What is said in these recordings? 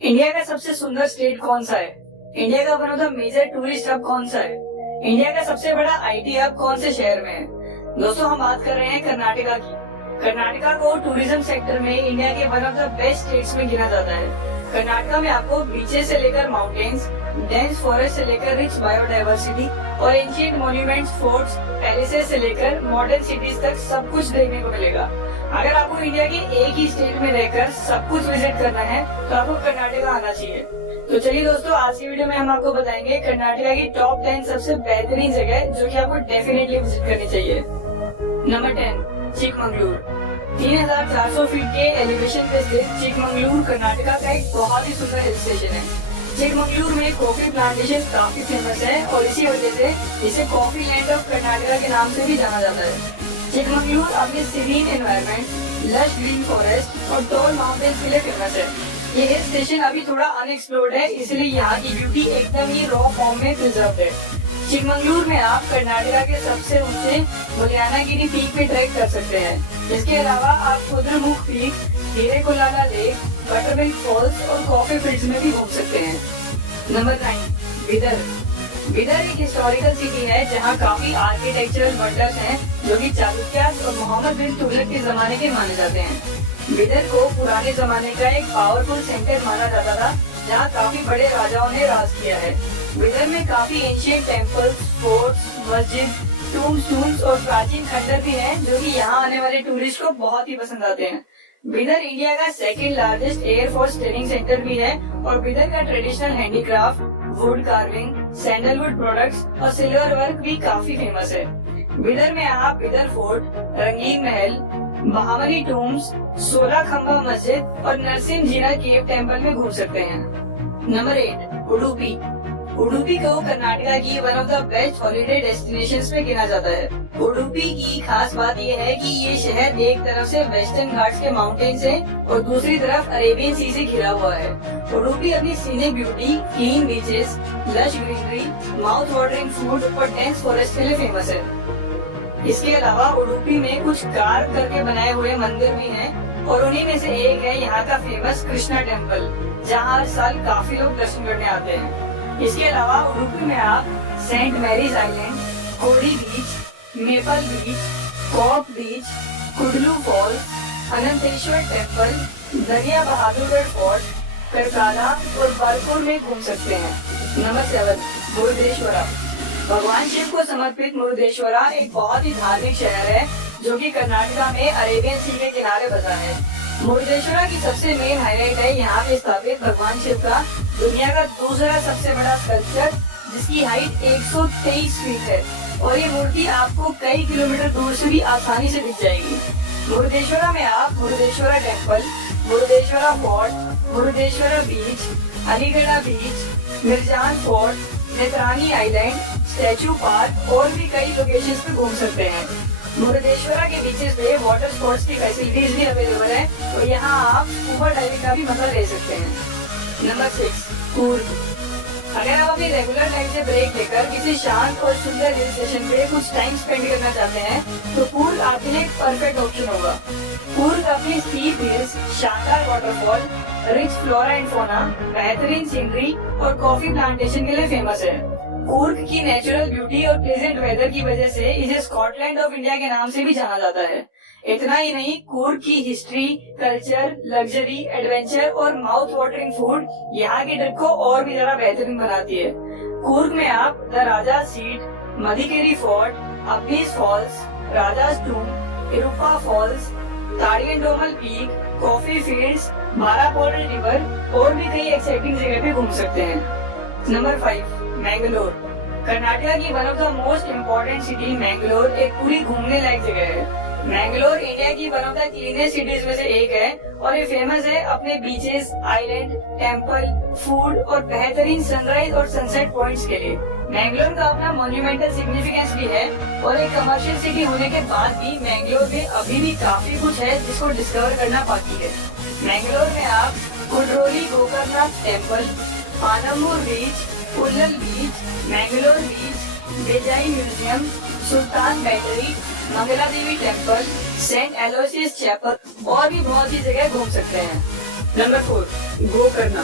India का सबसे सुंदर स्टेट कौन सा है? इंडिया का one of the major tourist hub कौन सा है? इंडिया का सबसे बड़ा आईटी हब कौन से शहर में है? दोस्तों, हम बात कर रहे हैं कर्नाटका की। कर्नाटका को टूरिज्म सेक्टर में इंडिया के one of the best states में गिना जाता है। कर्नाटका में आपको बीचेस से लेकर माउंटेन्स, डेंस फॉरेस्ट से लेकर रिच बायोडाइवर्सिटी और एंशिएंट मॉन्यूमेंट्स, फोर्ट्स, पैलेसेस से लेकर मॉडर्न सिटीज तक सब कुछ देखने को मिलेगा। अगर आपको इंडिया के एक ही स्टेट में रहकर सब कुछ विजिट करना है तो आपको कर्नाटका आना चाहिए। तो चलिए दोस्तों, आज की वीडियो में हम आपको बताएंगे कर्नाटका की टॉप 10 सबसे बेहतरीन जगह जो कि आपको डेफिनेटली विजिट करनी चाहिए। नंबर 10, चिकमंगलुरु। 3400 फीट के एलिवेशन पे स्थित चिकमंगलुरु कर्नाटका का एक बहुत ही सुंदर हिल स्टेशन है। चिकमंगलुरु में कॉफी प्लांटेशन काफी फेमस है और इसी वजह से इसे कॉफी लैंड ऑफ कर्नाटका के नाम से भी जाना जाता है। चिकमंगलुरु अपने serene environment, lush green forest और टॉल माउंटेन्स के लिए फेमस है। ये हिल स्टेशन अभी थोड़ा अनएक्सप्लोर्ड है, इसलिए यहाँ की ब्यूटी एकदम ही रॉ फॉर्म में प्रिजर्व्ड है। चिकमंगलुरु में आप कर्नाटका के सबसे ऊंचे मुल्यानागिरी पीक पे ट्रैक कर सकते हैं। इसके अलावा आप Kudremukh peak, Hirekolale lake, buttermilk falls और कॉफी फील्ड्स में भी घूम सकते हैं। नंबर 9, बिदर। बिदर एक हिस्टोरिकल सिटी है जहाँ काफी आर्किटेक्चरल वंडर्स हैं जो कि चालुक्यास और मोहम्मद बिन तुगलक के जमाने के माने जाते हैं। बिदर को पुराने जमाने का एक पावरफुल सेंटर माना जाता था जहाँ काफी बड़े राजाओं ने राज किया है। बिदर में काफी एंशिएंट टेम्पल्स, फोर्ट्स, मस्जिद, टूम्बस्टोन्स और प्राचीन खंडर भी हैं जो कि यहाँ आने वाले टूरिस्ट को बहुत ही पसंद आते हैं। बिदर इंडिया का second largest air force training centre भी है और बिदर का traditional handicraft, wood carving, sandalwood products और सिल्वर वर्क भी काफी फेमस है। बिदर में आप बिदर फोर्ट, रंगीन महल, महामनी टूम्स, 16 खंबा मस्जिद और नरसिंह जीना केव टेम्पल में घूम सकते हैं। नंबर 8, उडुपी। उडुपी को कर्नाटका की one of the best holiday destinations में गिना जाता है। उडुपी की खास बात यह है कि ये शहर एक तरफ से वेस्टर्न घाट्स के माउंटेन्स है और दूसरी तरफ अरेबियन सी से घिरा हुआ है। उडुपी अपनी scenic beauty, clean beaches, lush greenery, mouth watering food और डेंस फॉरेस्ट के लिए फेमस है। इसके अलावा उडुपी में कुछ कार्व करके बनाए हुए मंदिर भी हैं और उन्हीं में से एक है यहाँ का फेमस कृष्णा टेम्पल, जहाँ हर साल काफी लोग दर्शन करने आते हैं। इसके अलावा उडुपी में आप सेंट मैरीज आइलैंड, कोडी बीच, मेपल बीच, कॉप बीच, कुडलू फॉल्स, अनंतेश्वर टेम्पल, दरिया बहादुरगढ़ फोर्ट, करकाला और बरपुर में घूम सकते हैं। नंबर 7, मुरुदेश्वरा। भगवान शिव को समर्पित मुरुदेश्वरा एक बहुत ही धार्मिक शहर है जो कि कर्नाटका में अरेबियन सी के किनारे बसा है। मुरुदेश्वरा की सबसे मेन हाईलाइट है यहाँ पे स्थापित भगवान शिव का दुनिया का दूसरा सबसे बड़ा स्कल्पचर, जिसकी हाइट 123 फीट है और ये मूर्ति आपको कई किलोमीटर दूर से भी आसानी से दिख जाएगी। मुरुदेश्वरा में आप मुरुदेश्वरा टेम्पल, मुरुदेश्वरा फोर्ट, मुरुदेश्वरा बीच, अलीगढ़ बीच, Mirjan fort, नेत्रानी island, statue park और भी कई लोकेशंस पे घूम सकते हैं। मुरुदेश्वरा के बीचेस पे वाटर स्पोर्ट्स की फैसिलिटीज भी अवेलेबल है और यहाँ आप स्कूबा डाइविंग का भी मजा ले सकते हैं। नंबर 6, कूर्ग। अगर आप अपनी रेगुलर लाइफ से ब्रेक लेकर किसी शांत और सुंदर हिल स्टेशन पे कुछ टाइम स्पेंड करना चाहते हैं तो कूर्ग आपके लिए एक परफेक्ट ऑप्शन होगा। कूर्ग अपनी स्टीप हिल्स, शानदार waterfall, rich flora and fauna, बेहतरीन सीनरी और कॉफी प्लांटेशन के लिए फेमस है। कूर्ग की नेचुरल ब्यूटी और प्लेजेंट वेदर की वजह से इसे स्कॉटलैंड ऑफ इंडिया के नाम से भी जाना जाता है। इतना ही नहीं, कूर्ग की हिस्ट्री, कल्चर, लग्जरी, एडवेंचर और माउथ वाटरिंग फूड यहाँ की ट्रिप को और भी ज्यादा बेहतरीन बनाती है। कूर्ग में आप the Raja seat, Madikeri fort, Abbey's falls, Raja's tomb, Iruppu falls, Tadiandamol peak, coffee fields, Barapole river और भी कई एक्साइटिंग जगह पे घूम सकते हैं। नंबर 5, मैंगलोर। कर्नाटका की one of the most important city Mangalore एक पूरी घूमने लायक जगह है। मैंगलोर इंडिया की one of the cleanest cities में से एक है और ये फेमस है अपने बीचेस, आइलैंड, टेम्पल, फूड और बेहतरीन सनराइज और सनसेट पॉइंट्स के लिए। मैंगलोर का अपना मॉन्यूमेंटल सिग्निफिकेंस भी है और एक कमर्शियल सिटी होने के बाद भी मैंगलोर में अभी भी काफी कुछ है जिसको डिस्कवर करना बाकी है। मैंगलोर में आप कुड्रोली गोकर्णनाथ टेम्पल, पानम्बूर बीच, उल्लल बीच, मैंगलोर बीच, बेजाई म्यूजियम, सुल्तान बैटरी, मंगला देवी टेम्पल, सेंट एलोयसियस चैपल और भी बहुत सी जगह घूम सकते हैं। नंबर 4, गोकर्णा।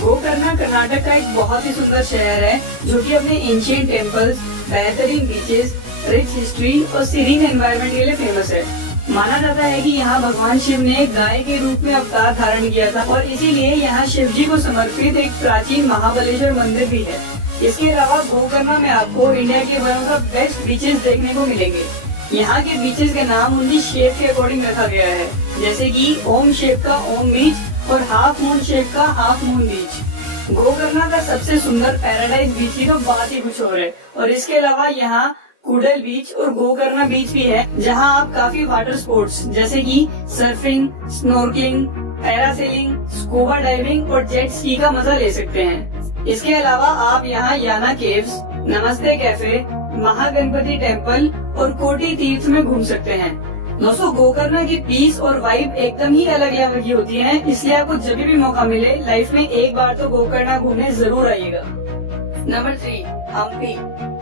गोकर्णा कर्नाटक का एक बहुत ही सुंदर शहर है जो कि अपने एंशिएंट टेम्पल्स, बेहतरीन बीचेस, रिच हिस्ट्री और सीरीन एनवायरनमेंट के लिए फेमस है। माना जाता है कि यहाँ भगवान शिव ने गाय के रूप में अवतार धारण किया था और इसीलिए यहाँ शिव जी को समर्पित एक प्राचीन महाबलेश्वर मंदिर भी है। इसके अलावा गोकर्णा में आपको इंडिया के one of the best beaches देखने को मिलेंगे। यहाँ के बीचेस के नाम उनकी शेप के अकॉर्डिंग रखा गया है, जैसे कि ओम शेप का ओम बीच और हाफ मून शेप का हाफ मून बीच। गोकर्णा का सबसे सुंदर पैराडाइज बीच की तो बात ही कुछ और है। और इसके अलावा यहाँ कुडल बीच और गोकर्णा बीच भी है, जहां आप काफी वाटर स्पोर्ट्स जैसे कि surfing, snorkelling, parasailing, scuba diving और जेट स्की का मजा ले सकते हैं। इसके अलावा आप यहाँ याना केव्स, नमस्ते कैफे, महागणपति टेम्पल और कोटी तीर्थ में घूम सकते हैं। दोस्तों, गोकर्णा की पीस और वाइब एकदम ही अलग लेवल की होती है, इसलिए आपको जब भी मौका मिले लाइफ में एक बार तो गोकर्णा घूमने जरूर आइएगा। नंबर 3, हम्पी।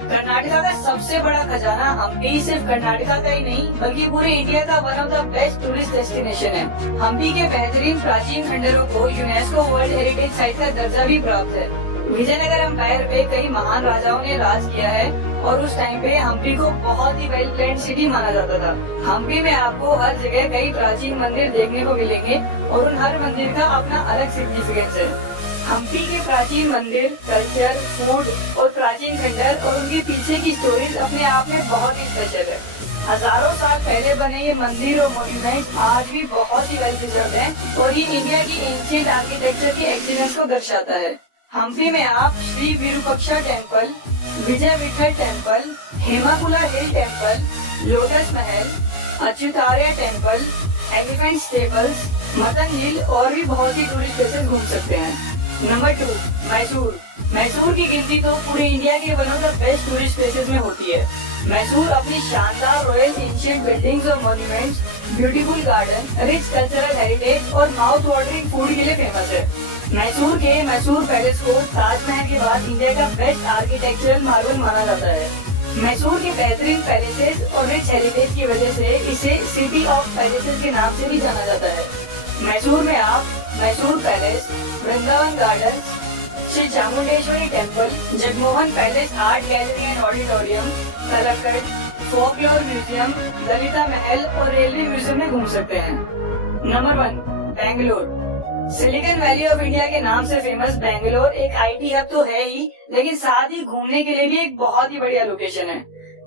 कर्नाटका का सबसे बड़ा खजाना हम्पी सिर्फ कर्नाटका का ही नहीं बल्कि पूरे इंडिया का one of the best tourist destination है। हम्पी के बेहतरीन प्राचीन खंडरों को यूनेस्को वर्ल्ड हेरिटेज साइट का दर्जा भी प्राप्त है। विजयनगर एम्पायर पे कई महान राजाओं ने राज किया है और उस टाइम पे हम्पी को बहुत ही वेल प्लान्ड सिटी माना जाता था। हम्पी में आपको हर जगह कई प्राचीन मंदिर देखने को मिलेंगे और उन हर मंदिर का अपना अलग सिग्निफिकेंस है। हम्पी के प्राचीन मंदिर, कल्चर, फूड और प्राचीन खंडर और उनके पीछे की स्टोरीज अपने आप में बहुत ही स्पेशल है। हजारों साल पहले बने ये मंदिर और मॉन्यूमेंट आज भी बहुत ही वेल प्रिजर्व्ड हैं और ये इंडिया की एंशिएंट आर्किटेक्चर की एक्सीलेंस को दर्शाता है। हम्पी में आप श्री विरूपाक्षा टेम्पल, विजय विठल टेम्पल, हेमाकुला हिल टेम्पल, लोटस महल, अच्युतार्य टेम्पल, एलिफेंट स्टेबल्स, मतन हिल और भी बहुत ही टूरिस्ट प्लेसेस घूम सकते हैं। नंबर 2, मैसूर। मैसूर की गिनती तो पूरे इंडिया के one of the best tourist places में होती है। मैसूर अपनी शानदार रॉयल एंशिएंट बिल्डिंग्स और monuments, beautiful garden, rich cultural heritage और माउथ वाटरिंग फूड के लिए फेमस है। मैसूर के मैसूर पैलेस को ताजमहल के बाद इंडिया का बेस्ट आर्किटेक्चरल मार्वल माना जाता है। मैसूर के बेहतरीन पैलेसेस और रिच हेरिटेज की वजह से इसे सिटी ऑफ पैलेसेस के नाम से भी जाना जाता है। मैसूर में आप Mysore palace, Vrindavan garden, Shri Chamundeshwari temple, Jaganmohan palace art gallery and auditorium, Talakad, folklore museum, Lalitha Mahal और रेलवे म्यूजियम में घूम सकते हैं। Number 1, Bangalore. Silicon Valley of India के नाम से फेमस बेंगलोर एक आईटी हब तो है ही, लेकिन साथ ही घूमने के लिए भी एक बहुत ही बढ़िया लोकेशन है।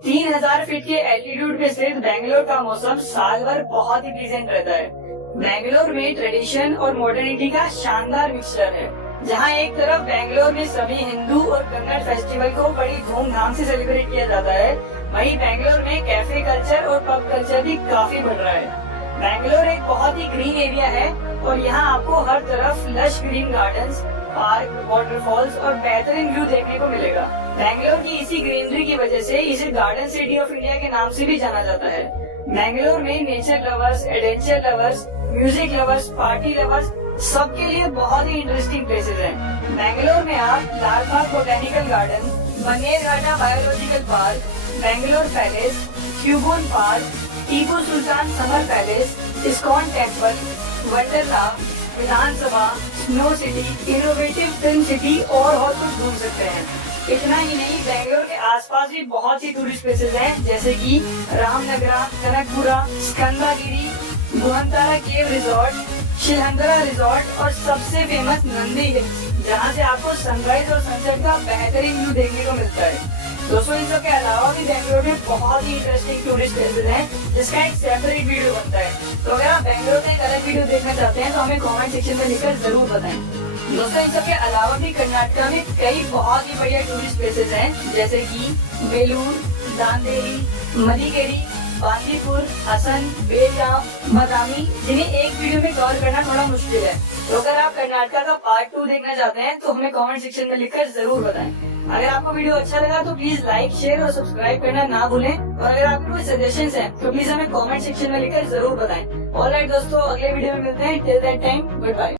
3000 फीट के एल्टीट्यूड पे स्थित बेंगलोर का मौसम साल भर बहुत ही प्लीजेंट रहता है। बेंगलोर में ट्रेडिशन और मॉडर्निटी का शानदार मिक्सचर है, जहां एक तरफ बेंगलोर में सभी हिंदू और कन्नड़ फेस्टिवल को बड़ी धूमधाम से सेलिब्रेट किया जाता है, वहीं बेंगलोर में कैफे कल्चर और पब कल्चर भी काफी बढ़ रहा है। बेंगलोर एक बहुत ही ग्रीन एरिया है और यहाँ आपको हर तरफ lush green gardens, park, waterfalls और बेहतरीन व्यू देखने को मिलेगा। बेंगलोर की इसी ग्रीनरी की वजह से इसे गार्डन सिटी ऑफ इंडिया के नाम से भी जाना जाता है। बेंगलोर में nature lovers, adventure lovers, music lovers, party lovers सबके लिए बहुत ही इंटरेस्टिंग प्लेसेस हैं। बेंगलोर में आप Lalbagh botanical garden, Bannerghatta biological park, Bangalore palace, Cubbon park, Tipu Sultan summer palace, ISKCON temple, Wonderla, Vidhan Sabha, snow city, innovative film city और बहुत कुछ घूम सकते हैं। इतना ही नहीं, बेंगलोर के आसपास भी बहुत सी टूरिस्ट प्लेसेस हैं, जैसे कि रामनगरा, कनकपुरा, स्कंदागिरी, गुहंतारा केव रिजॉर्ट, शिलहंदरा रिजॉर्ट और सबसे फेमस नंदी हिल्स, जहाँ से आपको सनराइज और सनसेट का बेहतरीन व्यू देखने को मिलता है। दोस्तों, इन सब के अलावा भी बेंगलोर में बहुत ही इंटरेस्टिंग टूरिस्ट प्लेसेस हैं, जिसका एक सेपरेट वीडियो बनता है। तो अगर आप बेंगलोर का एक अलग वीडियो देखना चाहते हैं तो हमें कमेंट सेक्शन में लिखकर जरूर बताएं। दोस्तों, इन सब के अलावा भी कर्नाटका में कई बहुत ही बढ़िया टूरिस्ट प्लेसेस हैं, जैसे कि बेलूर, दांदेली, मदिकेरी, बांदीपुर, हसन, बेलगाम, बदामी, जिन्हें एक वीडियो में कवर करना थोड़ा मुश्किल है। तो अगर आप कर्नाटका का पार्ट 2 देखना चाहते हैं तो हमें कमेंट सेक्शन में लिखकर जरूर बताएं। अगर आपको वीडियो अच्छा लगा तो प्लीज लाइक, शेयर और सब्सक्राइब करना ना भूलें और अगर आपके कोई सजेशंस हैं तो प्लीज हमें कमेंट सेक्शन में लिखकर जरूर बताएं। ऑलराइट दोस्तों, अगले वीडियो में मिलते हैं। Till that time, good bye.